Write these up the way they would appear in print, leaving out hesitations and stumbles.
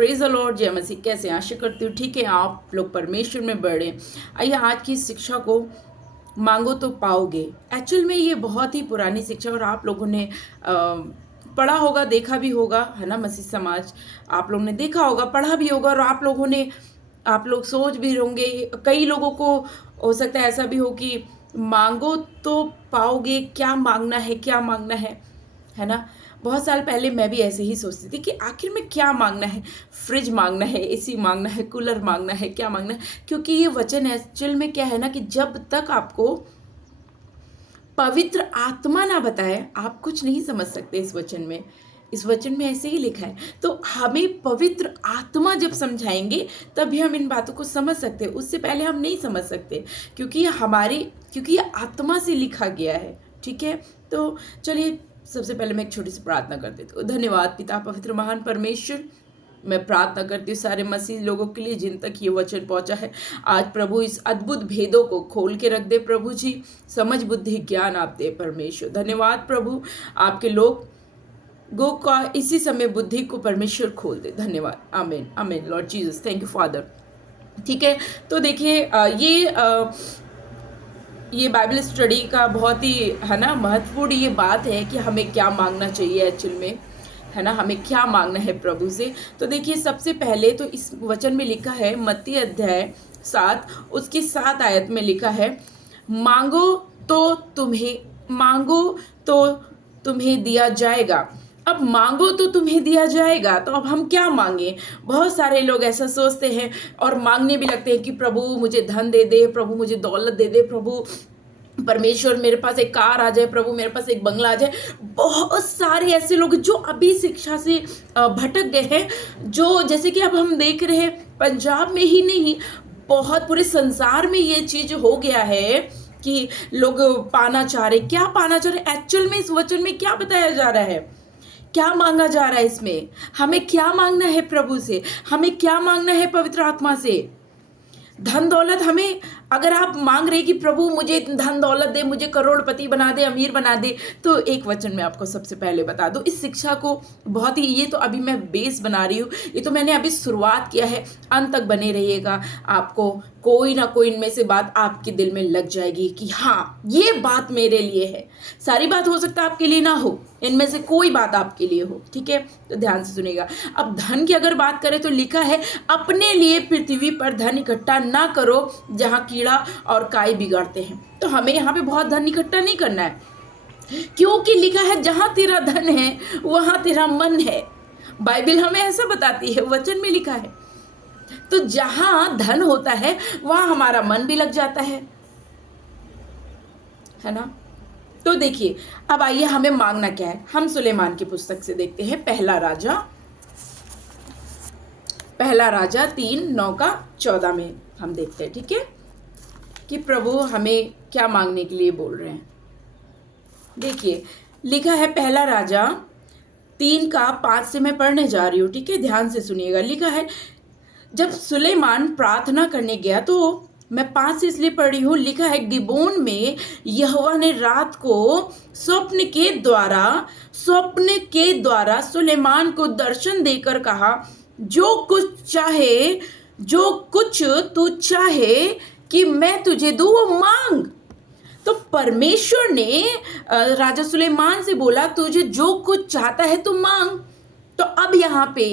Praise the Lord, जय मसीह। कैसे हैं? आशा करती हूँ ठीक है, आप लोग परमेश्वर में बढ़े। आइए आज की शिक्षा को मांगो तो पाओगे। एक्चुअल में ये बहुत ही पुरानी शिक्षा और आप लोगों ने पढ़ा होगा, देखा भी होगा, है ना। मसीह समाज आप लोगों ने देखा होगा, पढ़ा भी होगा और आप लोग सोच भी होंगे। कई लोगों को हो सकता है ऐसा भी हो कि मांगो तो पाओगे, क्या मांगना है, क्या मांगना है ना। बहुत साल पहले मैं भी ऐसे ही सोचती थी कि आखिर में क्या मांगना है, फ्रिज मांगना है, एसी मांगना है, कूलर मांगना है, क्या मांगना है। क्योंकि ये वचन एक्चुअल में क्या है ना कि जब तक आपको पवित्र आत्मा ना बताए आप कुछ नहीं समझ सकते। इस वचन में ऐसे ही लिखा है। तो हमें पवित्र आत्मा जब समझाएंगे तभी हम इन बातों को समझ सकते हैं, उससे पहले हम नहीं समझ सकते। क्योंकि ये आत्मा से लिखा गया है। ठीक है, तो चलिए सबसे पहले मैं एक छोटी सी प्रार्थना कर देती हूँ। धन्यवाद पिता पवित्र महान परमेश्वर, मैं प्रार्थना करती हूँ सारे मसीह लोगों के लिए जिन तक ये वचन पहुंचा है। आज प्रभु इस अद्भुत भेदों को खोल के रख दे प्रभु जी, समझ बुद्धि ज्ञान आप दे परमेश्वर। धन्यवाद प्रभु, आपके लोग गो का इसी समय बुद्धि को परमेश्वर खोल दे। धन्यवाद, आमीन आमीन Lord Jesus, thank you father. ठीक है, तो देखिए ये बाइबल स्टडी का बहुत ही है ना महत्वपूर्ण ये बात है कि हमें क्या मांगना चाहिए एक्चुअल में, है ना। हमें क्या मांगना है प्रभु से। तो देखिए सबसे पहले तो इस वचन में लिखा है, मत्ती अध्याय 7 उसकी 7 आयत में लिखा है, मांगो तो तुम्हें दिया जाएगा। अब मांगो तो तुम्हें दिया जाएगा, तो अब हम क्या मांगे। बहुत सारे लोग ऐसा सोचते हैं और मांगने भी लगते हैं कि प्रभु मुझे धन दे दे, प्रभु मुझे दौलत दे दे, प्रभु परमेश्वर मेरे पास एक कार आ जाए, प्रभु मेरे पास एक बंगला आ जाए। बहुत सारे ऐसे लोग जो अभी शिक्षा से भटक गए हैं, जो जैसे कि अब हम देख रहे हैं पंजाब में ही नहीं बहुत पूरे संसार में ये चीज हो गया है कि लोग पाना चाह रहे। क्या पाना चाह रहे एक्चुअल में इस वचन में क्या बताया जा रहा है, क्या मांगा जा रहा है इसमें। हमें क्या मांगना है प्रभु से, हमें क्या मांगना है पवित्र आत्मा से। धन दौलत हमें, अगर आप मांग रहे कि प्रभु मुझे धन दौलत दे, मुझे करोड़पति बना दे, अमीर बना दे, तो एक वचन मैं आपको सबसे पहले बता दूं इस शिक्षा को बहुत ही, ये तो अभी मैं बेस बना रही हूँ, ये तो मैंने अभी शुरुआत किया है। अंत तक बने रहिएगा, आपको कोई ना कोई इनमें से बात आपके दिल में लग जाएगी कि हाँ ये बात मेरे लिए है। सारी बात हो सकता है आपके लिए ना हो, इनमें से कोई बात आपके लिए हो। ठीक है, तो ध्यान से सुनेगा। अब धन की अगर बात करें तो लिखा है, अपने लिए पृथ्वी पर धन इकट्ठा ना करो जहां कीड़ा और काई बिगाड़ते हैं। तो हमें यहाँ पे बहुत धन इकट्ठा नहीं करना है, क्योंकि लिखा है जहां तेरा धन है वहां तेरा मन है। बाइबल हमें ऐसा बताती है, वचन में लिखा है। तो जहां धन होता है वहां हमारा मन भी लग जाता है ना। तो देखिए अब आइए हमें मांगना क्या है। हम सुलेमान की पुस्तक से देखते हैं, पहला राजा 3:9-14 में हम देखते हैं। ठीक है, कि प्रभु हमें क्या मांगने के लिए बोल रहे हैं। देखिए लिखा है, पहला राजा 3:5 से मैं पढ़ने जा रही हूँ। ठीक है, ध्यान से सुनिएगा। लिखा है, जब सुलेमान प्रार्थना करने गया, तो मैं 5 से इसलिए पढ़ी हूँ। लिखा है, गिबोन में यहोवा ने रात को स्वप्न के द्वारा सुलेमान को दर्शन देकर कहा, जो कुछ तू चाहे कि मैं तुझे दूँ वो मांग। तो परमेश्वर ने राजा सुलेमान से बोला, तुझे जो कुछ चाहता है तू मांग। तो अब यहाँ पे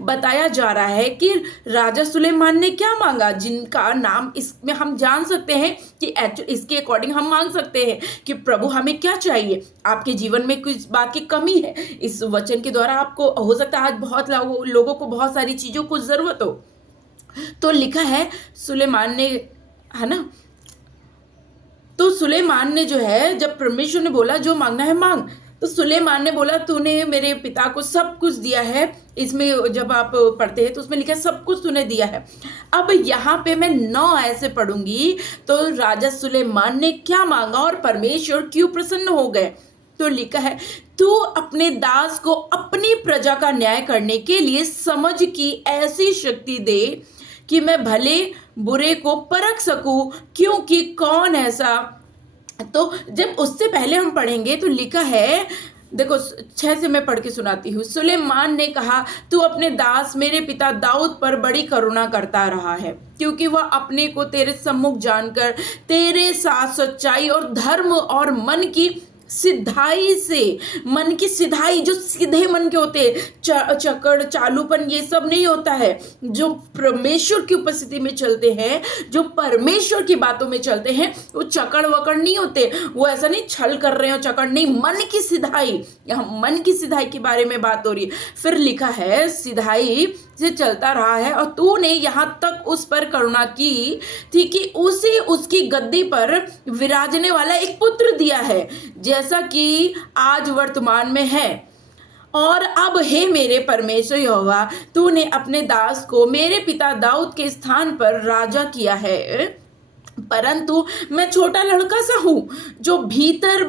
बताया जा रहा है कि राजा सुलेमान ने क्या मांगा, जिनका नाम इसमें हम जान सकते हैं कि इसके अकॉर्डिंग हम मांग सकते हैं कि प्रभु हमें क्या चाहिए। आपके जीवन में कुछ बात की कमी है, इस वचन के द्वारा आपको हो सकता है आज बहुत लोगों को बहुत सारी चीजों को जरूरत हो। तो लिखा है सुलेमान ने, है ना। तो सुलेमान ने जो है, जब परमेश्वर ने बोला जो मांगना है मांग, तो सुलेमान ने बोला, तूने मेरे पिता को सब कुछ दिया है। इसमें जब आप पढ़ते हैं तो उसमें लिखा है सब कुछ तूने दिया है। अब यहाँ पे मैं 9 ऐसे पढ़ूंगी, तो राजा सुलेमान ने क्या मांगा और परमेश्वर क्यों प्रसन्न हो गए। तो लिखा है, तू अपने दास को अपनी प्रजा का न्याय करने के लिए समझ की ऐसी शक्ति दे कि मैं भले बुरे को परख सकूं, क्योंकि कौन ऐसा। तो जब उससे पहले हम पढ़ेंगे तो लिखा है, देखो 6 से मैं पढ़ के सुनाती हूँ। सुलेमान ने कहा, तू अपने दास मेरे पिता दाऊद पर बड़ी करुणा करता रहा है, क्योंकि वह अपने को तेरे सम्मुख जानकर तेरे साथ सच्चाई और धर्म और मन की सिधाई से, मन की सिधाई, जो सीधे मन के होते हैं, चकड़ चालूपन ये सब नहीं होता है। जो परमेश्वर की उपस्थिति में चलते हैं, जो परमेश्वर की बातों में चलते हैं, वो चकड़ वकड़ नहीं होते, वो ऐसा नहीं छल कर रहे हो, चकड़ नहीं, मन की सिधाई। यहाँ मन की सिधाई के बारे में बात हो रही है। फिर लिखा है सिधाई से चलता रहा है, और तूने यहाँ तक उस पर करुणा की थी कि उसे उसकी गद्दी पर विराजने वाला एक पुत्र दिया है, जैसा कि आज वर्तमान में है। और अब हे मेरे परमेश्वर यहोवा, तूने अपने दास को मेरे पिता दाऊद के स्थान पर राजा किया है, परंतु मैं छोटा लड़का सा हूँ, जो भीतर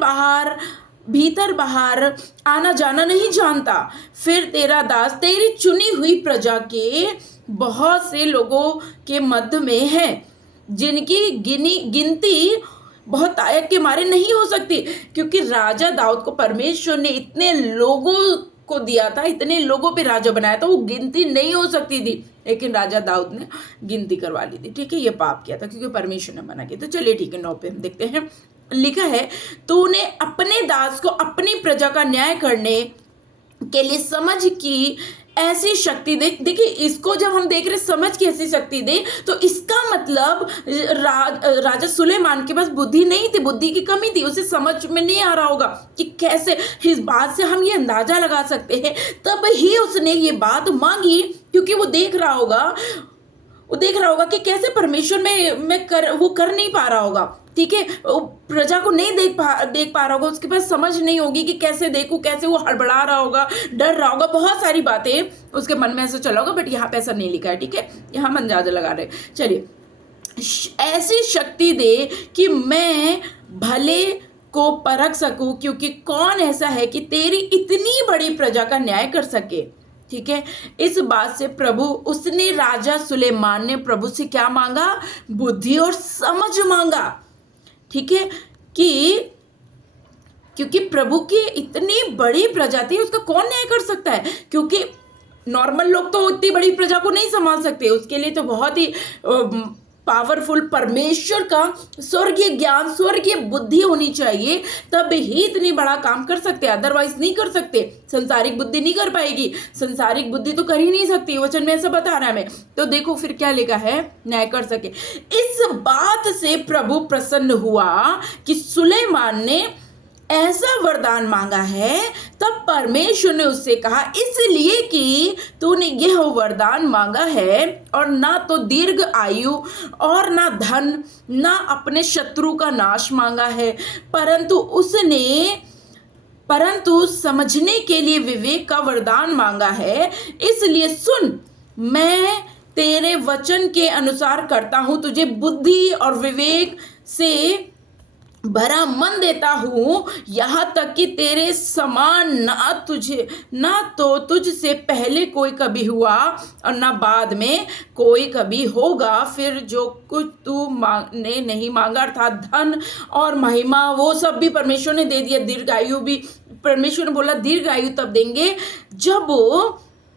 बाहर आना जाना नहीं जानता। फिर तेरा दास तेरी चुनी हुई प्रजा के बहुत से लोगों के मध्य में है, जिनकी गिनती बहुत ताकत के मारे नहीं हो सकती, क्योंकि राजा दाऊद को परमेश्वर ने इतने लोगों को दिया था, इतने लोगों पे राजा बनाया था, वो गिनती नहीं हो सकती थी, लेकिन राजा दाऊद ने गिनती करवा ली थी। ठीक है, ये पाप किया था क्योंकि परमेश्वर ने मना किया। तो चलिए ठीक है, 9 पे हम देखते हैं। लिखा है, तूने अपने दास को अपनी प्रजा का न्याय करने के लिए समझ की ऐसी शक्ति दे। देखिए, इसको जब हम देख रहे समझ की ऐसी शक्ति दे, तो इसका मतलब राजा सुलेमान के पास बुद्धि नहीं थी, बुद्धि की कमी थी, उसे समझ में नहीं आ रहा होगा कि कैसे। इस बात से हम ये अंदाजा लगा सकते हैं तब ही उसने ये बात मांगी, क्योंकि वो देख रहा होगा कि कैसे परमेश्वर में वो कर नहीं पा रहा होगा। ठीक है, प्रजा को नहीं देख पा रहा होगा, उसके पास समझ नहीं होगी कि कैसे देखूं, कैसे, वो हड़बड़ा रहा होगा, डर रहा होगा, बहुत सारी बातें उसके मन में ऐसे चला होगा। बट यहाँ पे ऐसा नहीं लिखा है। ठीक है, यहाँ हम अंदाजा लगा रहे। चलिए, ऐसी शक्ति दे कि मैं भले को परख सकूं, क्योंकि कौन ऐसा है कि तेरी इतनी बड़ी प्रजा का न्याय कर सके। ठीक है, इस बात से उसने राजा सुलेमान ने प्रभु से क्या मांगा? बुद्धि और समझ मांगा। ठीक है, क्योंकि प्रभु की इतनी बड़ी प्रजा थी, उसका कौन न्याय कर सकता है? क्योंकि नॉर्मल लोग तो इतनी बड़ी प्रजा को नहीं संभाल सकते, उसके लिए तो बहुत ही पावरफुल परमेश्वर का स्वर्गीय ज्ञान, स्वर्गीय बुद्धि होनी चाहिए, तब ही इतनी बड़ा काम कर सकते, अदरवाइज नहीं कर सकते। संसारिक बुद्धि नहीं कर पाएगी, संसारिक बुद्धि तो कर ही नहीं सकती। वचन में ऐसा बता रहा है हमें। तो देखो फिर क्या लिखा है, न्याय कर सके। इस बात से प्रभु प्रसन्न हुआ कि सुलेमान ने ऐसा वरदान मांगा है। तब परमेश्वर ने उससे कहा, इसलिए कि तूने यह वरदान मांगा है, और ना तो दीर्घ आयु और ना धन, ना अपने शत्रु का नाश मांगा है, परंतु समझने के लिए विवेक का वरदान मांगा है। इसलिए सुन, मैं तेरे वचन के अनुसार करता हूं, तुझे बुद्धि और विवेक से भरा मन देता हूं, यहां तक कि तेरे समान ना तो तुझसे पहले कोई कभी हुआ और ना बाद में कोई कभी होगा। फिर जो कुछ तू ने नहीं मांगा, अर्थात धन और महिमा, वो सब भी परमेश्वर ने दे दिया। दीर्घायु भी परमेश्वर ने बोला दीर्घायु तब देंगे जब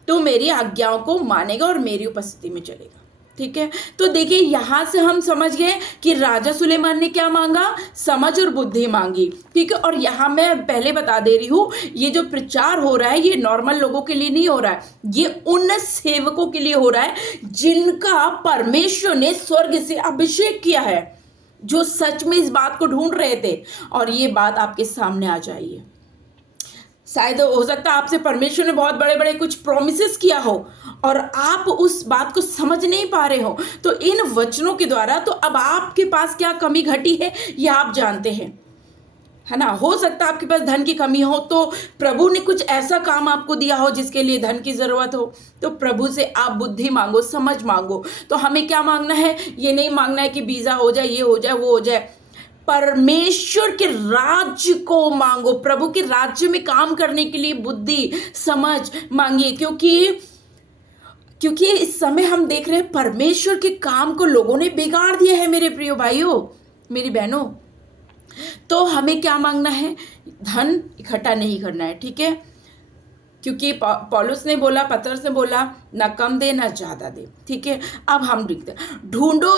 तू मेरी आज्ञाओं को मानेगा और मेरी उपस्थिति में चलेगा। ठीक है, तो देखिए यहां से हम समझ गए कि राजा सुलेमान ने क्या मांगा? समझ और बुद्धि मांगी। ठीक है, और यहां मैं पहले बता दे रही हूं, ये जो प्रचार हो रहा है ये नॉर्मल लोगों के लिए नहीं हो रहा है, ये उन सेवकों के लिए हो रहा है जिनका परमेश्वर ने स्वर्ग से अभिषेक किया है, जो सच में इस बात को ढूंढ रहे थे। और ये बात आपके सामने आ जाइए। शायद हो सकता है आपसे परमेश्वर ने बहुत बड़े बड़े कुछ प्रॉमिसेस किया हो और आप उस बात को समझ नहीं पा रहे हो। तो इन वचनों के द्वारा तो अब आपके पास क्या कमी घटी है ये आप जानते हैं, है ना। हो सकता है आपके पास धन की कमी हो, तो प्रभु ने कुछ ऐसा काम आपको दिया हो जिसके लिए धन की जरूरत हो, तो प्रभु से आप बुद्धि मांगो, समझ मांगो। तो हमें क्या मांगना है? ये नहीं मांगना है कि वीजा हो जाए, ये हो जाए, वो हो जाए। परमेश्वर के राज्य को मांगो, प्रभु के राज्य में काम करने के लिए बुद्धि समझ मांगिए, क्योंकि इस समय हम देख रहे हैं परमेश्वर के काम को लोगों ने बिगाड़ दिया है। मेरे प्रिय भाइयों, मेरी बहनों, तो हमें क्या मांगना है? धन इकट्ठा नहीं करना है, ठीक है? क्योंकि पौलुस ने बोला, पतरस ने बोला, ना कम दे ना ज़्यादा दे, ठीक है? अब हम देखते हैं, ढूंढो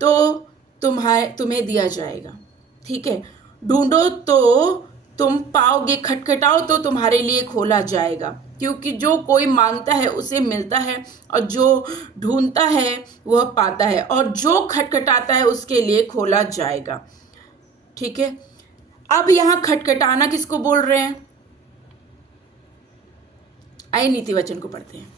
तो तुम्हें दिया जाएगा, ठीक है? ढूंढो तो तुम पाओगे, खटखटाओ तो तुम्हारे लिए खोला जाएगा, क्योंकि जो कोई मांगता है उसे मिलता है, और जो ढूंढता है वह पाता है, और जो खटखटाता है उसके लिए खोला जाएगा, ठीक है? अब यहाँ खटखटाना किसको बोल रहे हैं? आइए नीति वचन को पढ़ते हैं।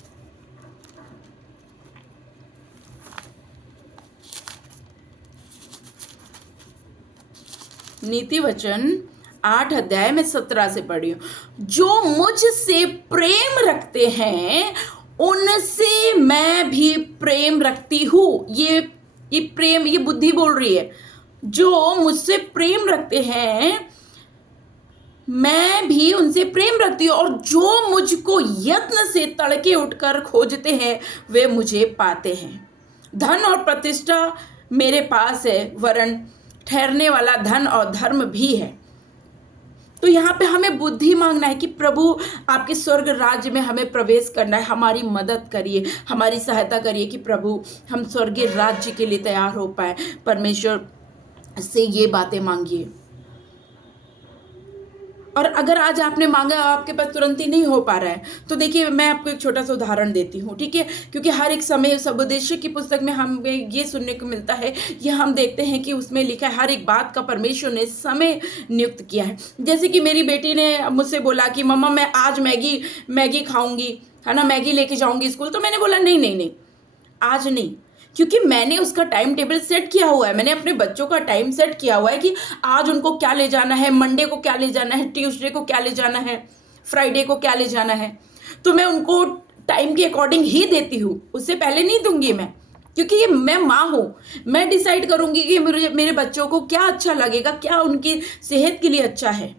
नीति वचन 8 अध्याय में 17 से पढ़ी हूं। जो मुझसे प्रेम रखते हैं उनसे मैं भी प्रेम रखती हूँ। ये प्रेम, ये बुद्धि बोल रही है। जो मुझसे प्रेम रखते हैं मैं भी उनसे प्रेम रखती हूँ, और जो मुझको यत्न से तड़के उठकर खोजते हैं वे मुझे पाते हैं। धन और प्रतिष्ठा मेरे पास है, वरन ठहरने वाला धन और धर्म भी है। तो यहाँ पे हमें बुद्धि मांगना है कि प्रभु आपके स्वर्ग राज्य में हमें प्रवेश करना है, हमारी मदद करिए, हमारी सहायता करिए कि प्रभु हम स्वर्गीय राज्य के लिए तैयार हो पाए। परमेश्वर से ये बातें मांगिए। और अगर आज आपने मांगा आपके पास तुरंत ही नहीं हो पा रहा है, तो देखिए मैं आपको एक छोटा सा उदाहरण देती हूँ, ठीक है? क्योंकि हर एक समय सबोदेश की पुस्तक में हमें ये सुनने को मिलता है, ये हम देखते हैं कि उसमें लिखा है हर एक बात का परमेश्वर ने समय नियुक्त किया है। जैसे कि मेरी बेटी ने मुझसे बोला कि मम्मा मैं आज मैगी खाऊंगी, है ना, मैगी लेके जाऊंगी स्कूल। तो मैंने बोला नहीं नहीं नहीं, आज नहीं, क्योंकि मैंने उसका टाइम टेबल सेट किया हुआ है। मैंने अपने बच्चों का टाइम सेट किया हुआ है कि आज उनको क्या ले जाना है, मंडे को क्या ले जाना है, ट्यूसडे को क्या ले जाना है, फ्राइडे को क्या ले जाना है। तो मैं उनको टाइम के अकॉर्डिंग ही देती हूँ, उससे पहले नहीं दूंगी मैं, क्योंकि ये मैं माँ हूँ। मैं डिसाइड करूँगी कि मेरे बच्चों को क्या अच्छा लगेगा, क्या उनकी सेहत के लिए अच्छा है।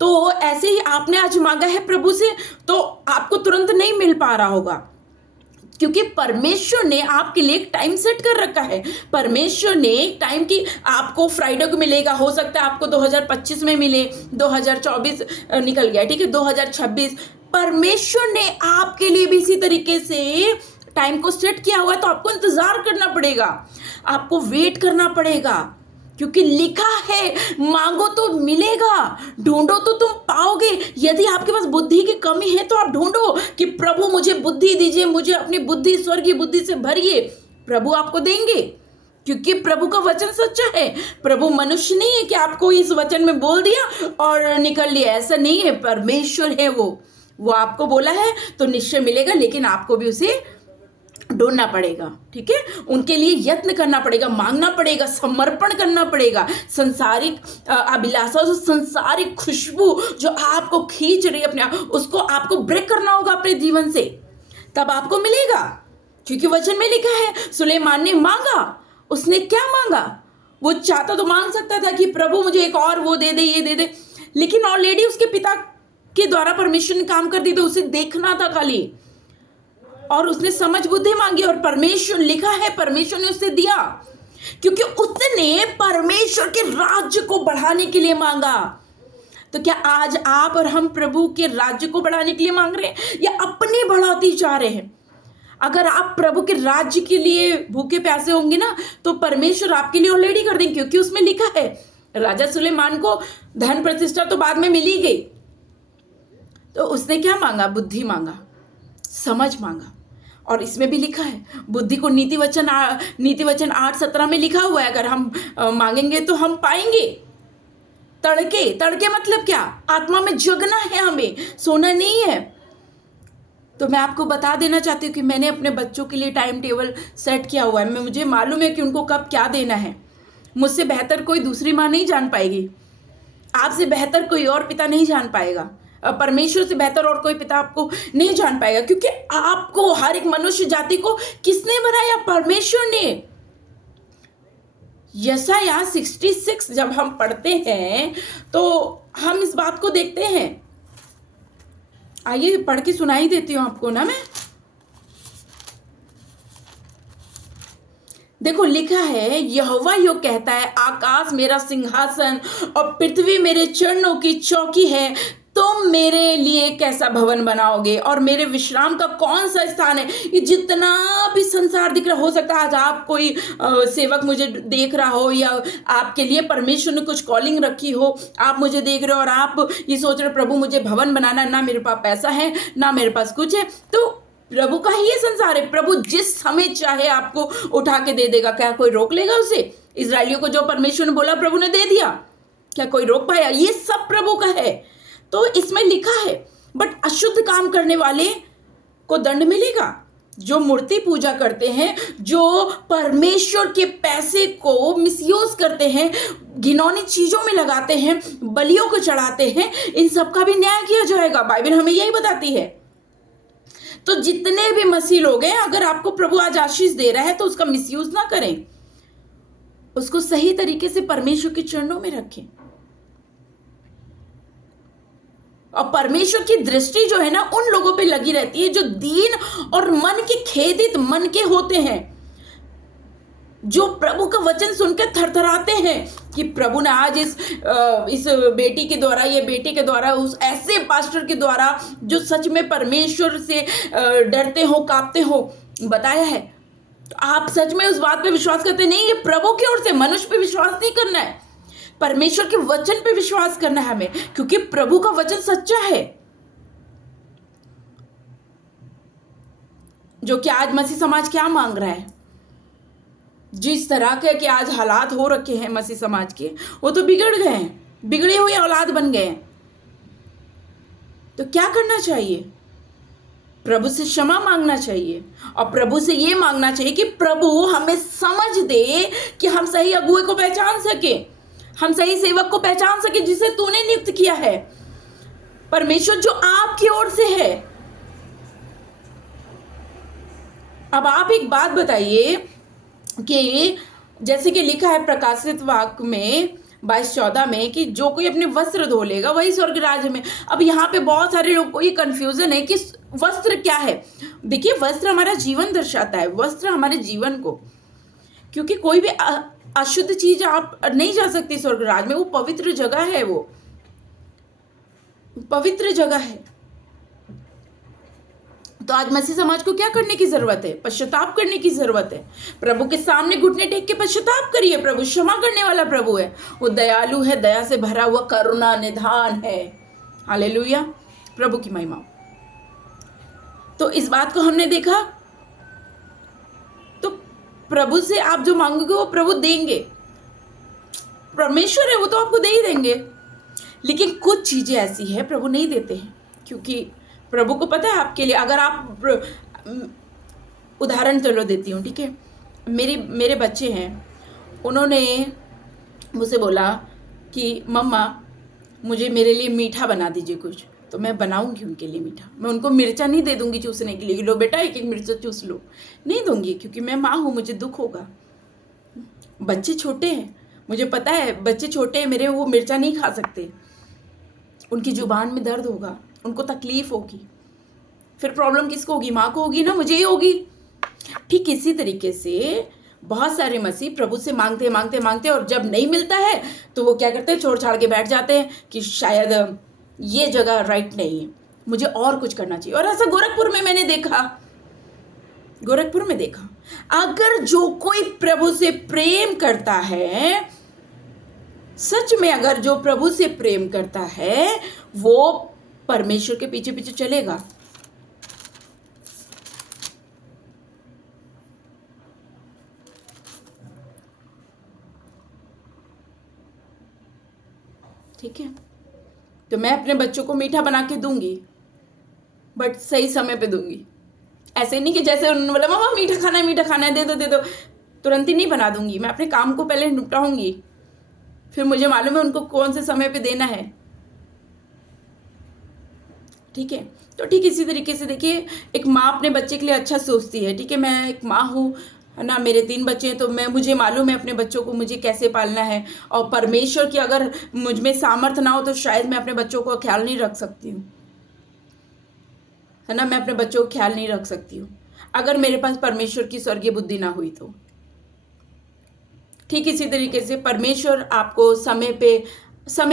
तो ऐसे ही आपने आज मांगा है प्रभु से, तो आपको तुरंत नहीं मिल पा रहा होगा, क्योंकि परमेश्वर ने आपके लिए एक टाइम सेट कर रखा है। परमेश्वर ने एक टाइम की आपको फ्राइडे को मिलेगा, हो सकता है आपको 2025 में मिले, 2024 निकल गया, ठीक है, 2026। परमेश्वर ने आपके लिए भी इसी तरीके से टाइम को सेट किया हुआ है। तो आपको इंतजार करना पड़ेगा, आपको वेट करना पड़ेगा, क्योंकि लिखा है मांगो तो मिलेगा, ढूंढो तो तुम पाओगे। यदि आपके पास बुद्धि की कमी है तो आप ढूंढो कि प्रभु मुझे बुद्धि दीजिए, मुझे अपनी बुद्धि, स्वर्गीय बुद्धि से भरिए। प्रभु आपको देंगे, क्योंकि प्रभु का वचन सच्चा है। प्रभु मनुष्य नहीं है कि आपको इस वचन में बोल दिया और निकल लिया, ऐसा नहीं है। परमेश्वर है, वो आपको बोला है तो निश्चय मिलेगा, लेकिन आपको भी उसे ढूंढना पड़ेगा, ठीक है? उनके लिए यत्न करना पड़ेगा, मांगना पड़ेगा, समर्पण करना पड़ेगा। संसारिक अभिलाषा, संसारिक खुशबू जो आपको खींच रही है अपने आप, उसको आपको ब्रेक करना होगा अपने जीवन से, तब आपको मिलेगा। क्योंकि वचन में लिखा है सुलेमान ने मांगा, उसने क्या मांगा? वो चाहता तो मांग सकता था कि प्रभु मुझे एक और वो दे दे, ये दे दे, लेकिन ऑलरेडी उसके पिता के द्वारा परमेश्वर ने काम कर दी, तो उसे देखना था खाली, और उसने समझ बुद्धि मांगी, और परमेश्वर लिखा है परमेश्वर ने उसे दिया, क्योंकि उसने परमेश्वर के राज्य को बढ़ाने के लिए मांगा। तो क्या आज आप और हम प्रभु के राज्य को बढ़ाने के लिए मांग रहे हैं, या अपनी बढ़ोतरी चाह रहे हैं? अगर आप प्रभु के राज्य के लिए भूखे प्यासे होंगे ना, तो परमेश्वर आपके लिए ऑलरेडी कर देंगे, क्योंकि उसमें लिखा है राजा सुलेमान को धन प्रतिष्ठा तो बाद में मिली गई, तो उसने क्या मांगा? बुद्धि मांगा, समझ मांगा। और इसमें भी लिखा है बुद्धि को नीति वचन 8:17 में लिखा हुआ है, अगर हम मांगेंगे तो हम पाएंगे। तड़के मतलब क्या? आत्मा में जगना है, हमें सोना नहीं है। तो मैं आपको बता देना चाहती हूँ कि मैंने अपने बच्चों के लिए टाइम टेबल सेट किया हुआ है। मुझे मालूम है कि उनको कब क्या देना है। मुझसे बेहतर कोई दूसरी माँ नहीं जान पाएगी, आपसे बेहतर कोई और पिता नहीं जान पाएगा, परमेश्वर से बेहतर और कोई पिता आपको नहीं जान पाएगा, क्योंकि आपको, हर एक मनुष्य जाति को किसने बनाया? परमेश्वर ने। यशायाह 66 जब हम पढ़ते हैं तो हम इस बात को देखते हैं। आइए पढ़ के सुनाई देती हूँ आपको ना मैं। देखो लिखा है, यहोवा यो कहता है, आकाश मेरा सिंहासन और पृथ्वी मेरे चरणों की चौकी है। तुम मेरे लिए कैसा भवन बनाओगे और मेरे विश्राम का कौन सा स्थान है? ये जितना भी संसार दिख रहा, हो सकता है आज आप कोई सेवक मुझे देख रहा हो, या आपके लिए परमेश्वर ने कुछ कॉलिंग रखी हो, आप मुझे देख रहे हो और आप ये सोच रहे हो प्रभु मुझे भवन बनाना, ना मेरे पास पैसा है ना मेरे पास कुछ है। तो प्रभु का ही ये संसार है, प्रभु जिस समय चाहे आपको उठा के दे देगा। क्या कोई रोक लेगा उसे? इजराइलियों को जो परमेश्वर ने बोला प्रभु ने दे दिया, क्या कोई रोक पाया? ये सब प्रभु का है। तो इसमें लिखा है, बट अशुद्ध काम करने वाले को दंड मिलेगा। जो मूर्ति पूजा करते हैं, जो परमेश्वर के पैसे को मिसयूज करते हैं, घिनौनी चीजों में लगाते हैं, बलियों को चढ़ाते हैं, इन सब का भी न्याय किया जाएगा। बाइबल हमें यही बताती है। तो जितने भी मसीह लोग हैं, अगर आपको प्रभु आज आशीष दे रहा है तो उसका मिसयूज ना करें, उसको सही तरीके से परमेश्वर के चरणों में रखें। और परमेश्वर की दृष्टि जो है ना उन लोगों पे लगी रहती है जो दीन और मन के खेदित मन के होते हैं, जो प्रभु का वचन सुनकर थरथराते हैं कि प्रभु ने आज इस बेटी के द्वारा, ये बेटे के द्वारा, उस ऐसे पास्टर के द्वारा जो सच में परमेश्वर से डरते हो, कांपते हो, बताया है। तो आप सच में उस बात पे विश्वास करते नहीं? ये प्रभु की ओर से, मनुष्य पे विश्वास नहीं करना है, परमेश्वर के वचन पे विश्वास करना है हमें, क्योंकि प्रभु का वचन सच्चा है। जो कि आज मसीह समाज क्या मांग रहा है, जिस तरह के कि आज हालात हो रखे हैं मसीह समाज के, वो तो बिगड़ गए हैं, बिगड़े हुए औलाद बन गए हैं। तो क्या करना चाहिए? प्रभु से क्षमा मांगना चाहिए और प्रभु से ये मांगना चाहिए कि प्रभु हमें समझ दे कि हम सही अगुए को पहचान सके, हम सही सेवक को पहचान सके जिसे तूने नियुक्त किया है, परमेश्वर जो आपकी ओर से है। अब आप एक बात बताइए कि जैसे कि लिखा है प्रकाशित वाक्य में 22:14 में कि जो कोई अपने वस्त्र धो लेगा वही स्वर्ग राज्य में। अब यहाँ पे बहुत सारे लोगों को ये कंफ्यूजन है कि वस्त्र क्या है। देखिए, वस्त्र हमारा जीवन दर्शाता है, वस्त्र हमारे जीवन को, क्योंकि कोई भी अशुद्ध चीज आप नहीं जा सकती स्वर्ग राज्य में। वो पवित्र जगह है, वो पवित्र जगह है। तो आज मसीह समाज को क्या करने की जरूरत है? पश्चाताप करने की जरूरत है। प्रभु के सामने घुटने टेक के पश्चाताप करिए। प्रभु क्षमा करने वाला प्रभु है, वो दयालु है, दया से भरा हुआ करुणा निधान है। हालेलुया, प्रभु की महिमा। तो इस बात को हमने देखा। तो प्रभु से आप जो मांगोगे वो प्रभु देंगे। परमेश्वर है, वो तो आपको दे ही देंगे। लेकिन कुछ चीजें ऐसी है प्रभु नहीं देते हैं, क्योंकि प्रभु को पता है आपके लिए। अगर आप, उदाहरण चलो देती हूँ, ठीक है। मेरे बच्चे हैं, उन्होंने मुझसे बोला कि मम्मा मुझे मेरे लिए मीठा बना दीजिए कुछ। तो मैं बनाऊंगी उनके लिए मीठा। मैं उनको मिर्चा नहीं दे दूंगी चूसने के लिए, लो बेटा एक एक मिर्चा चूस लो, नहीं दूंगी, क्योंकि मैं माँ हूँ, मुझे दुख होगा। बच्चे छोटे हैं, मुझे पता है बच्चे छोटे हैं मेरे, वो मिर्चा नहीं खा सकते, उनकी जुबान में दर्द होगा, उनको तकलीफ होगी। फिर प्रॉब्लम किसको होगी? माँ को होगी ना, मुझे ही होगी। ठीक इसी तरीके से बहुत सारे मसीह प्रभु से मांगते मांगते मांगते और जब नहीं मिलता है तो वो क्या करते हैं? छोड़ छाड़ के बैठ जाते हैं कि शायद ये जगह राइट नहीं है, मुझे और कुछ करना चाहिए। और ऐसा गोरखपुर में मैंने देखा, गोरखपुर में देखा। अगर जो कोई प्रभु से प्रेम करता है, सच में अगर जो प्रभु से प्रेम करता है, वो परमेश्वर के पीछे पीछे चलेगा। ठीक है, तो मैं अपने बच्चों को मीठा बना के दूंगी, बट सही समय पे दूंगी। ऐसे नहीं कि जैसे उन्होंने बोला मामा मीठा खाना है, दे दो, तुरंत ही नहीं बना दूंगी। मैं अपने काम को पहले निपटाऊंगी, फिर मुझे मालूम है उनको कौन से समय पे देना है। ठीक है, तो ठीक इसी तरीके से देखिए, एक माँ अपने बच्चे के लिए अच्छा सोचती है। ठीक है, मैं एक माँ हूँ ना, मेरे 3 बच्चे हैं, तो मुझे मालूम है अपने बच्चों को मुझे कैसे पालना है। और परमेश्वर की अगर मुझ में सामर्थ्य ना हो तो शायद मैं अपने बच्चों को ख्याल नहीं रख सकती हूँ, है ना। मैं अपने बच्चों को ख्याल नहीं रख सकती हूँ अगर मेरे पास परमेश्वर की स्वर्गीय बुद्धि ना हुई तो। ठीक इसी तरीके से परमेश्वर आपको समय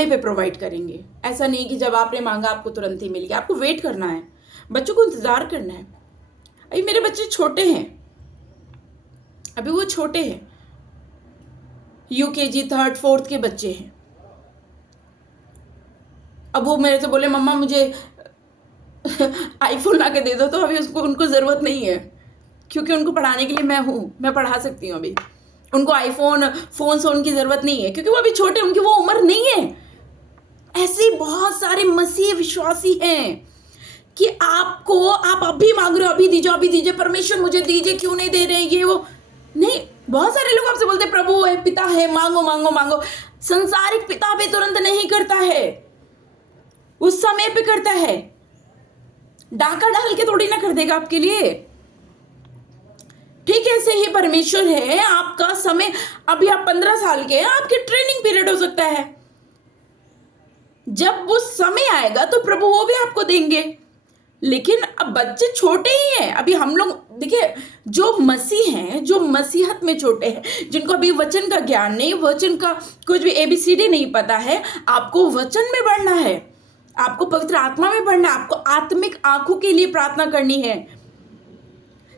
पे प्रोवाइड करेंगे। ऐसा नहीं कि जब आपने मांगा आपको तुरंत ही मिल गया। आपको वेट करना है, बच्चों को इंतज़ार करना है। अभी मेरे बच्चे छोटे हैं, अभी वो छोटे हैं, UKG 3rd 4th के बच्चे हैं। अब वो मेरे से बोले मम्मा मुझे आईफोन ला के दे दो, तो अभी उनको ज़रूरत नहीं है, क्योंकि उनको पढ़ाने के लिए मैं हूँ, मैं पढ़ा सकती हूँ। अभी उनको फोन की ज़रूरत नहीं है, क्योंकि वो अभी छोटे, उनकी वो उम्र नहीं है। ऐसे बहुत सारे मसीह विश्वासी हैं कि आप अभी मांग रहे हो, अभी दीजिए, परमेश्वर मुझे दीजिए, क्यों नहीं दे रहे, ये वो नहीं। बहुत सारे लोग आपसे बोलते प्रभु है, पिता है, मांगो मांगो मांगो। संसारिक पिता भी तुरंत नहीं करता है, उस समय पे करता है। डाका डाल के थोड़ी ना कर देगा आपके लिए। ठीक है, ऐसे ही परमेश्वर है। आपका समय, अभी आप 15 साल के हैं, आपके ट्रेनिंग पीरियड हो सकता है। जब वो समय आएगा तो प्रभु वो भी आपको देंगे। लेकिन अब बच्चे छोटे ही हैं। अभी हम लोग देखिए, जो मसीह हैं, जो मसीहत में छोटे हैं, जिनको अभी वचन का ज्ञान नहीं, वचन का कुछ भी ABCD नहीं पता है, आपको वचन में बढ़ना है, आपको पवित्र आत्मा में बढ़ना है, आपको आत्मिक आंखों के लिए प्रार्थना करनी है।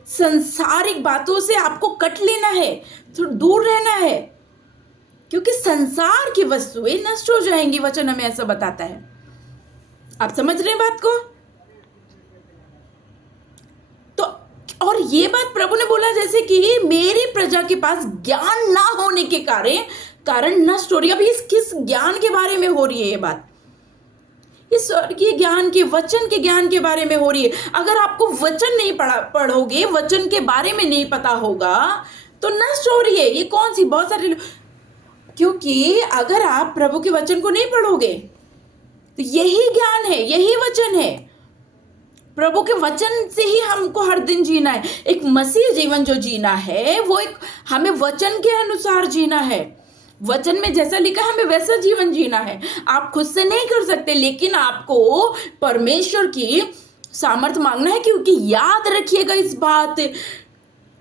संसारिक बातों से आपको कट लेना है, थोड़ा दूर रहना है, क्योंकि संसार की वस्तुएं नष्ट हो जाएंगी। वचन हमें ऐसा बताता है। आप समझ रहे हैं बात को? तो और ये बात प्रभु ने बोला जैसे कि मेरी प्रजा के पास ज्ञान ना होने के कारण नष्ट हो रही है। अभी इस किस ज्ञान के बारे में हो रही है ये बात? इस स्वर्गीय ज्ञान के, वचन के ज्ञान के बारे में हो रही है। अगर आपको वचन नहीं पढ़ोगे, वचन के बारे में नहीं पता होगा, तो नष्ट हो रही है। ये कौन सी बहुत सारे, क्योंकि अगर आप प्रभु के वचन को नहीं पढ़ोगे तो यही ज्ञान है, यही वचन है। प्रभु के वचन से ही हमको हर दिन जीना है। एक मसीह जीवन जो जीना है, वो एक हमें वचन के अनुसार जीना है। वचन में जैसा लिखा है हमें वैसा जीवन जीना है। आप खुद से नहीं कर सकते, लेकिन आपको परमेश्वर की सामर्थ मांगना है। क्योंकि याद रखिएगा इस बात,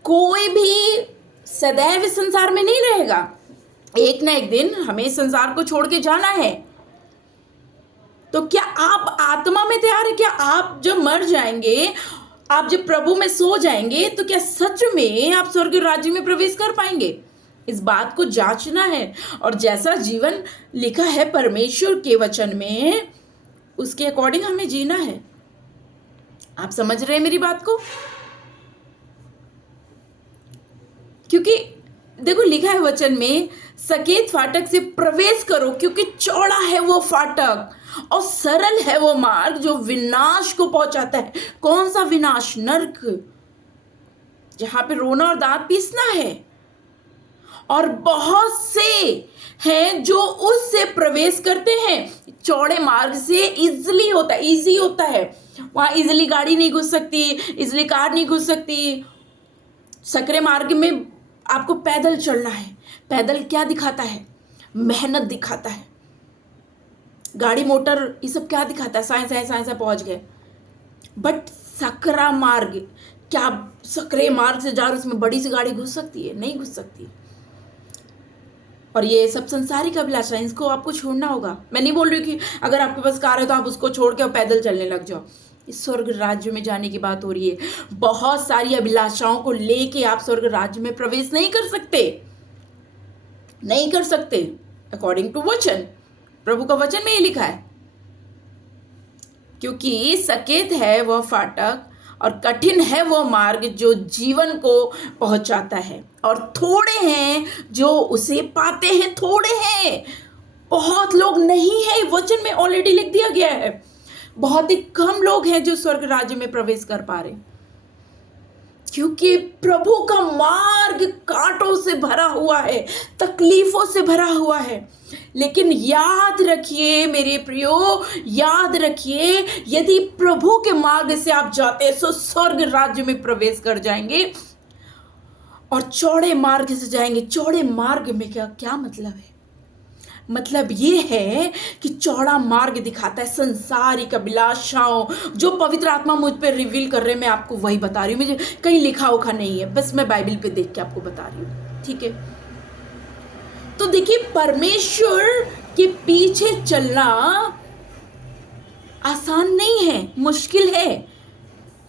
कोई भी सदैव इस संसार में नहीं रहेगा। एक ना एक दिन हमें इस संसार को छोड़ के जाना है। तो क्या आप आत्मा में तैयार है? क्या आप जब मर जाएंगे, आप जब प्रभु में सो जाएंगे, तो क्या सच में आप स्वर्ग राज्य में प्रवेश कर पाएंगे? इस बात को जांचना है। और जैसा जीवन लिखा है परमेश्वर के वचन में, उसके अकॉर्डिंग हमें जीना है। आप समझ रहे हैं मेरी बात को? क्योंकि देखो लिखा है वचन में, सकेत फाटक से प्रवेश करो, क्योंकि चौड़ा है वो फाटक और सरल है वो मार्ग जो विनाश को पहुंचाता है। कौन सा विनाश? नरक, जहां पे रोना और दांत पीसना है। और बहुत से हैं जो उससे प्रवेश करते हैं। चौड़े मार्ग से इजीली होता है, इजी होता है। वहां इजीली गाड़ी नहीं घुस सकती, इजीली कार नहीं घुस सकती। सकरे मार्ग में आपको पैदल चलना है। पैदल क्या दिखाता है? मेहनत दिखाता है। गाड़ी मोटर ये सब क्या दिखाता है? साइंस पहुंच गए। बट सकरा मार्ग, क्या सकरे मार्ग से जा रहे उसमें बड़ी सी गाड़ी घुस सकती है? नहीं घुस सकती। और ये सब संसारिक अभिलाषा है, इसको आपको छोड़ना होगा। मैं नहीं बोल रही कि अगर आपके पास कार है तो आप उसको छोड़ के पैदल चलने लग जाओ। इस स्वर्ग राज्य में जाने की बात हो रही है। बहुत सारी अभिलाषाओं को लेके आप स्वर्ग राज्य में प्रवेश नहीं कर सकते अकॉर्डिंग टू वचन। प्रभु का वचन में ये लिखा है। क्योंकि सकेत है वह फाटक और कठिन है वो मार्ग जो जीवन को पहुंचाता है, और थोड़े हैं जो उसे पाते हैं। थोड़े हैं, बहुत लोग नहीं है। वचन में ऑलरेडी लिख दिया गया है। बहुत ही कम लोग हैं जो स्वर्ग राज्य में प्रवेश कर पा रहे, क्योंकि प्रभु का मार्ग कांटों से भरा हुआ है, तकलीफों से भरा हुआ है। लेकिन याद रखिए मेरे प्रियो, याद रखिए, यदि प्रभु के मार्ग से आप जाते हैं तो स्वर्ग राज्य में प्रवेश कर जाएंगे। और चौड़े मार्ग से जाएंगे। चौड़े मार्ग में क्या मतलब है? मतलब ये है कि चौड़ा मार्ग दिखाता है संसारिक अभिलाषाओं, जो पवित्र आत्मा मुझ पे रिवील कर रहे हैं। मैं आपको वही बता रही हूँ, मुझे कहीं लिखा उखा नहीं है, बस मैं बाइबल पे देख के आपको बता रही हूँ। ठीक है, तो देखिए, परमेश्वर के पीछे चलना आसान नहीं है, मुश्किल है।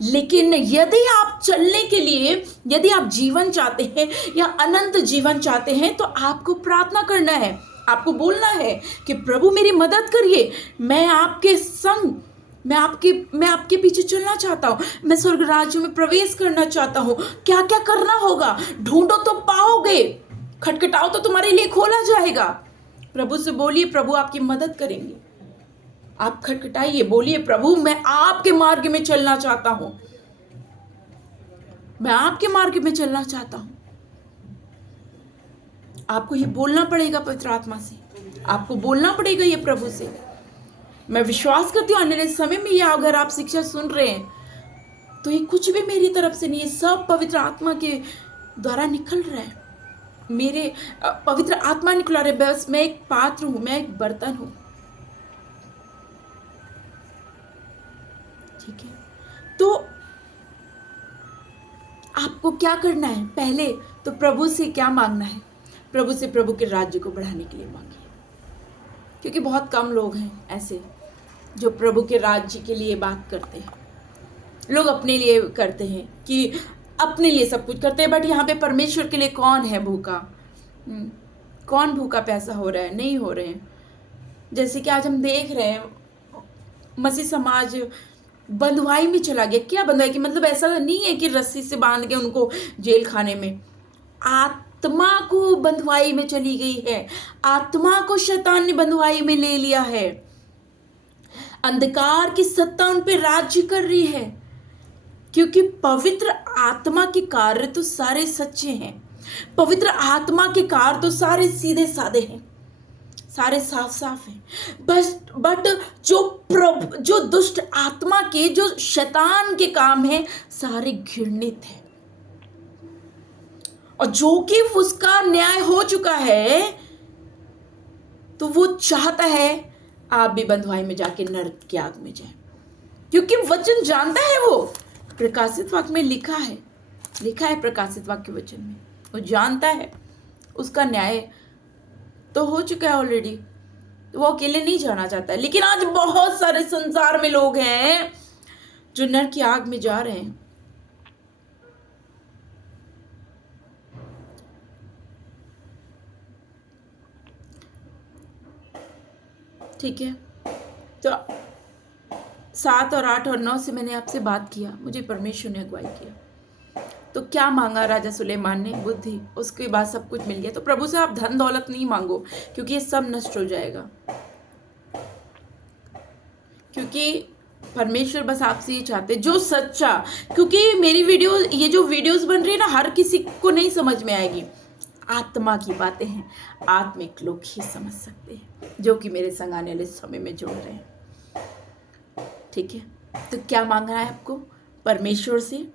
लेकिन यदि आप चलने के लिए, यदि आप जीवन चाहते हैं या अनंत जीवन चाहते हैं, तो आपको प्रार्थना करना है, आपको बोलना है कि प्रभु मेरी मदद करिए, मैं आपके संग, मैं आपके पीछे चलना चाहता हूँ, मैं स्वर्ग राज्य में प्रवेश करना चाहता हूँ। क्या क्या करना होगा? ढूंढो तो पाओगे, खटखटाओ तो तुम्हारे लिए खोला जाएगा। प्रभु से बोलिए, प्रभु आपकी मदद करेंगे। आप खटखटाइए, बोलिए, प्रभु मैं आपके मार्ग में चलना चाहता हूं, मैं आपके मार्ग में चलना चाहता हूं। आपको ये बोलना पड़ेगा पवित्र आत्मा से, आपको बोलना पड़ेगा ये प्रभु से। मैं विश्वास करती हूँ आने वाले समय में ये अगर आप शिक्षा सुन रहे हैं तो ये कुछ भी मेरी तरफ से नहीं है, सब पवित्र आत्मा के द्वारा निकल रहा है। मेरे पवित्र आत्मा निकला रहे, बस मैं एक पात्र हूं, मैं एक बर्तन हूं। ठीक है, तो आपको क्या करना है? पहले तो प्रभु से क्या मांगना है? प्रभु से प्रभु के राज्य को बढ़ाने के लिए मांगिए, क्योंकि बहुत कम लोग हैं ऐसे जो प्रभु के राज्य के लिए बात करते हैं। लोग अपने लिए करते हैं कि अपने लिए सब कुछ करते हैं, बट यहाँ पे परमेश्वर के लिए कौन है भूखा? कौन भूखा पैसा हो रहा है? नहीं हो रहे हैं। जैसे कि आज हम देख रहे हैं, मसीह समाज बंधुआई में चला गया। क्या बंधुआई की मतलब? ऐसा नहीं है कि रस्सी से बांध के उनको जेल खाने में, आत्मा को बंधुआई में चली गई है। आत्मा को शैतान ने बंधुआई में ले लिया है। अंधकार की सत्ता उन पे राज्य कर रही है, क्योंकि पवित्र आत्मा के कार्य तो सारे सच्चे हैं, पवित्र आत्मा के कार्य तो सारे सीधे साधे हैं, सारे साफ साफ हैं। बट जो दुष्ट आत्मा के, जो शैतान के काम है, सारे घृणित हैं। और जो कि उसका न्याय हो चुका है, तो वो चाहता है आप भी बंधुआई में जाके नरक की आग में जाए, क्योंकि वचन जानता है, वो प्रकाशित वाक्य में लिखा है प्रकाशित वाक्य वचन में, वो जानता है उसका न्याय तो हो चुका है ऑलरेडी, तो वो अकेले नहीं जाना चाहता है। लेकिन आज बहुत सारे संसार में लोग हैं जो नरक की आग में जा रहे हैं। ठीक है, तो 7 और 8 और 9 से मैंने आपसे बात किया, मुझे परमेश्वर ने अगुवाई किया। तो क्या मांगा राजा सुलेमान ने? बुद्धि, उसके बाद सब कुछ मिल गया। तो प्रभु से आप धन दौलत नहीं मांगो, क्योंकि ये सब नष्ट हो जाएगा, क्योंकि परमेश्वर बस आपसे ये चाहते जो सच्चा, क्योंकि मेरी वीडियो, ये जो वीडियोस बन रही है ना, हर किसी को नहीं समझ में आएगी। आत्मा की बातें हैं, आत्मिक लोग ही समझ सकते हैं, जो कि मेरे संग आने वाले समय में जुड़ रहे हैं। ठीक है, तो क्या मांगना है आपको? परमेश्वर से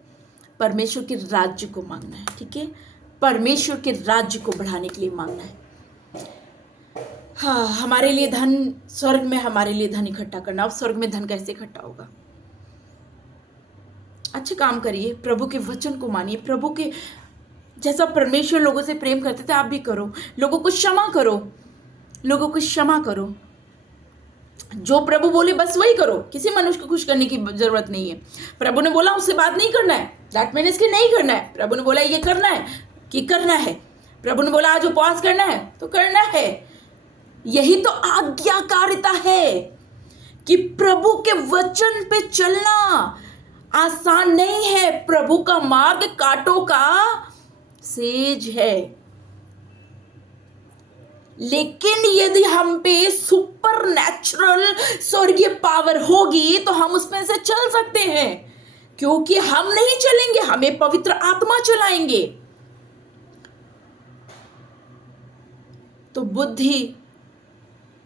परमेश्वर के राज्य को मांगना है। ठीक है, परमेश्वर के राज्य को बढ़ाने के लिए मांगना है। हाँ, हमारे लिए धन, स्वर्ग में हमारे लिए धन इकट्ठा करना। अब स्वर्ग में धन कैसे इकट्ठा होगा? अच्छे काम करिए, प्रभु के वचन को मानिए, प्रभु के जैसा परमेश्वर लोगों से प्रेम करते थे आप भी करो, लोगों को क्षमा करो, लोगों को क्षमा करो। जो प्रभु बोले बस वही करो, किसी मनुष्य को खुश करने की जरूरत नहीं है। प्रभु ने बोला उससे बात नहीं करना है, दैट मीन्स कि नहीं करना है। प्रभु ने बोला ये करना है कि करना है। प्रभु ने बोला आज उपवास करना है तो करना है। यही तो आज्ञाकारिता है कि प्रभु के वचन पे चलना आसान नहीं है। प्रभु का मार्ग कांटों का सेज है, लेकिन यदि हम पे सुपर नेचुरल स्वर्गीय पावर होगी तो हम उसमें से चल सकते हैं, क्योंकि हम नहीं चलेंगे, हमें पवित्र आत्मा चलाएंगे। तो बुद्धि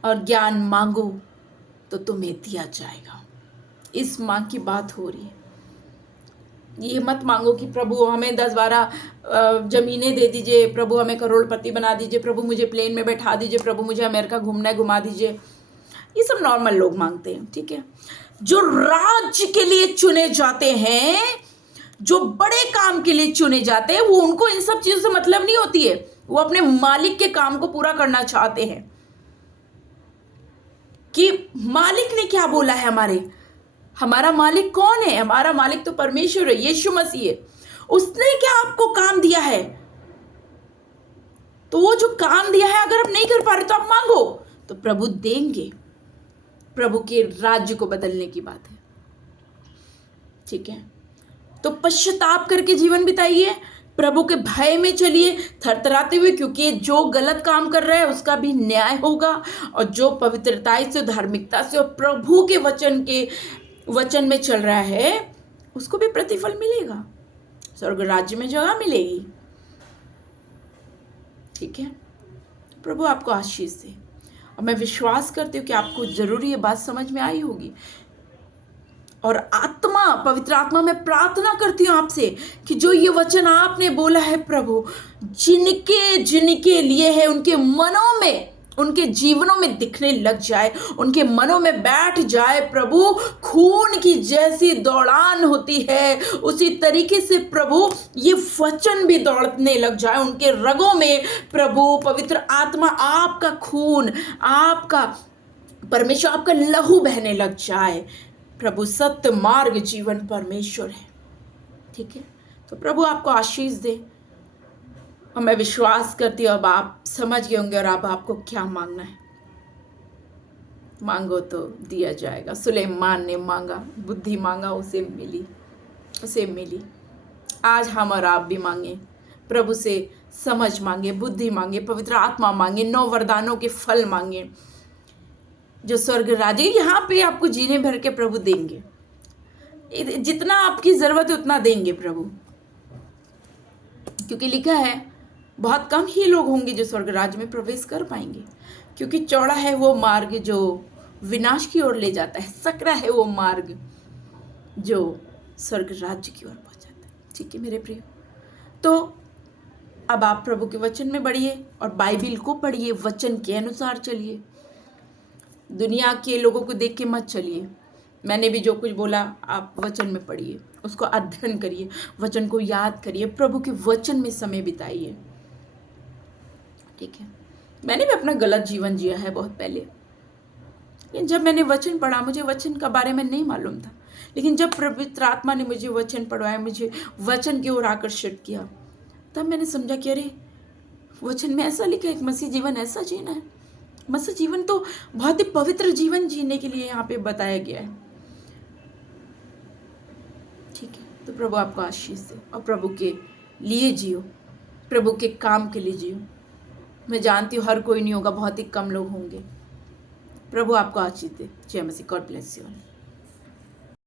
और ज्ञान मांगो तो तुम्हें दिया जाएगा। इस मांग की बात हो रही है। ये मत मांगो कि प्रभु हमें 10-12 जमीनें दे दीजिए, प्रभु हमें करोड़पति बना दीजिए, प्रभु मुझे प्लेन में बैठा दीजिए, प्रभु मुझे अमेरिका घूमना है घुमा दीजिए। ये सब नॉर्मल लोग मांगते हैं। ठीक है, जो राज्य के लिए चुने जाते हैं, जो बड़े काम के लिए चुने जाते हैं, वो उनको इन सब चीज़ों से मतलब नहीं होती है। वो अपने मालिक के काम को पूरा करना चाहते हैं कि मालिक ने क्या बोला है। हमारा मालिक कौन है? हमारा मालिक तो परमेश्वर है, यीशु मसीह है। उसने क्या आपको काम दिया है, तो वो जो काम दिया है अगर आप नहीं कर पा रहे तो आप मांगो, तो प्रभु देंगे। प्रभु के राज्य को बदलने की बात है, ठीक है। तो पश्चाताप करके जीवन बिताइए, प्रभु के भय में चलिए थरथराते हुए, क्योंकि जो गलत काम कर रहा है उसका भी न्याय होगा, और जो पवित्रता से, धार्मिकता से और प्रभु के वचन में चल रहा है उसको भी प्रतिफल मिलेगा, स्वर्ग राज्य में जगह मिलेगी, ठीक है। प्रभु आपको आशीष दे, और मैं विश्वास करती हूँ कि आपको जरूर ये बात समझ में आई होगी। और पवित्र आत्मा में प्रार्थना करती हूँ आपसे कि जो ये वचन आपने बोला है प्रभु, जिनके लिए है उनके मनों में, उनके जीवनों में दिखने लग जाए, उनके मनों में बैठ जाए प्रभु। खून की जैसी दौड़ान होती है उसी तरीके से प्रभु ये वचन भी दौड़ने लग जाए उनके रगों में प्रभु। पवित्र आत्मा, आपका खून, आपका परमेश्वर, आपका लहू बहने लग जाए प्रभु। सत्य मार्ग जीवन परमेश्वर है, ठीक है। तो प्रभु आपको आशीष दे, और मैं विश्वास करती हूँ अब आप समझ गए होंगे और अब आपको क्या मांगना है। मांगो तो दिया जाएगा। सुलेमान ने मांगा, बुद्धि मांगा, उसे मिली। आज हम और आप भी मांगे प्रभु से, समझ मांगे, बुद्धि मांगे, पवित्र आत्मा मांगे, 9 वरदानों के फल मांगे, जो स्वर्ग राज्य यहाँ पे आपको जीने भर के प्रभु देंगे। जितना आपकी जरूरत है उतना देंगे प्रभु, क्योंकि लिखा है बहुत कम ही लोग होंगे जो स्वर्ग राज्य में प्रवेश कर पाएंगे, क्योंकि चौड़ा है वो मार्ग जो विनाश की ओर ले जाता है, सकरा है वो मार्ग जो स्वर्ग राज्य की ओर पहुंचाता है, ठीक है मेरे प्रिय। तो अब आप प्रभु के वचन में बढ़िए और बाइबिल को पढ़िए, वचन के अनुसार चलिए, दुनिया के लोगों को देख के मत चलिए। मैंने भी जो कुछ बोला आप वचन में पढ़िए, उसको अध्ययन करिए, वचन को याद करिए, प्रभु के वचन में समय बिताइए, ठीक है। मैंने भी अपना गलत जीवन जिया है बहुत पहले, लेकिन जब मैंने वचन पढ़ा, मुझे वचन का बारे में नहीं मालूम था, लेकिन जब पवित्र आत्मा ने मुझे वचन पढ़वाया, मुझे वचन की ओर आकर्षित किया, तब मैंने समझा कि अरे वचन में ऐसा लिखा है, एक मसीह जीवन ऐसा जीना है। मसीह जीवन तो बहुत ही पवित्र जीवन जीने के लिए यहाँ पे बताया गया है, ठीक है। तो प्रभु आपको आशीष दे, और प्रभु के लिए जियो, प्रभु के काम के लिए जियो। मैं जानती हूँ हर कोई नहीं होगा, बहुत ही कम लोग होंगे। प्रभु आपको आशीष दे। जय मसीह। God bless you.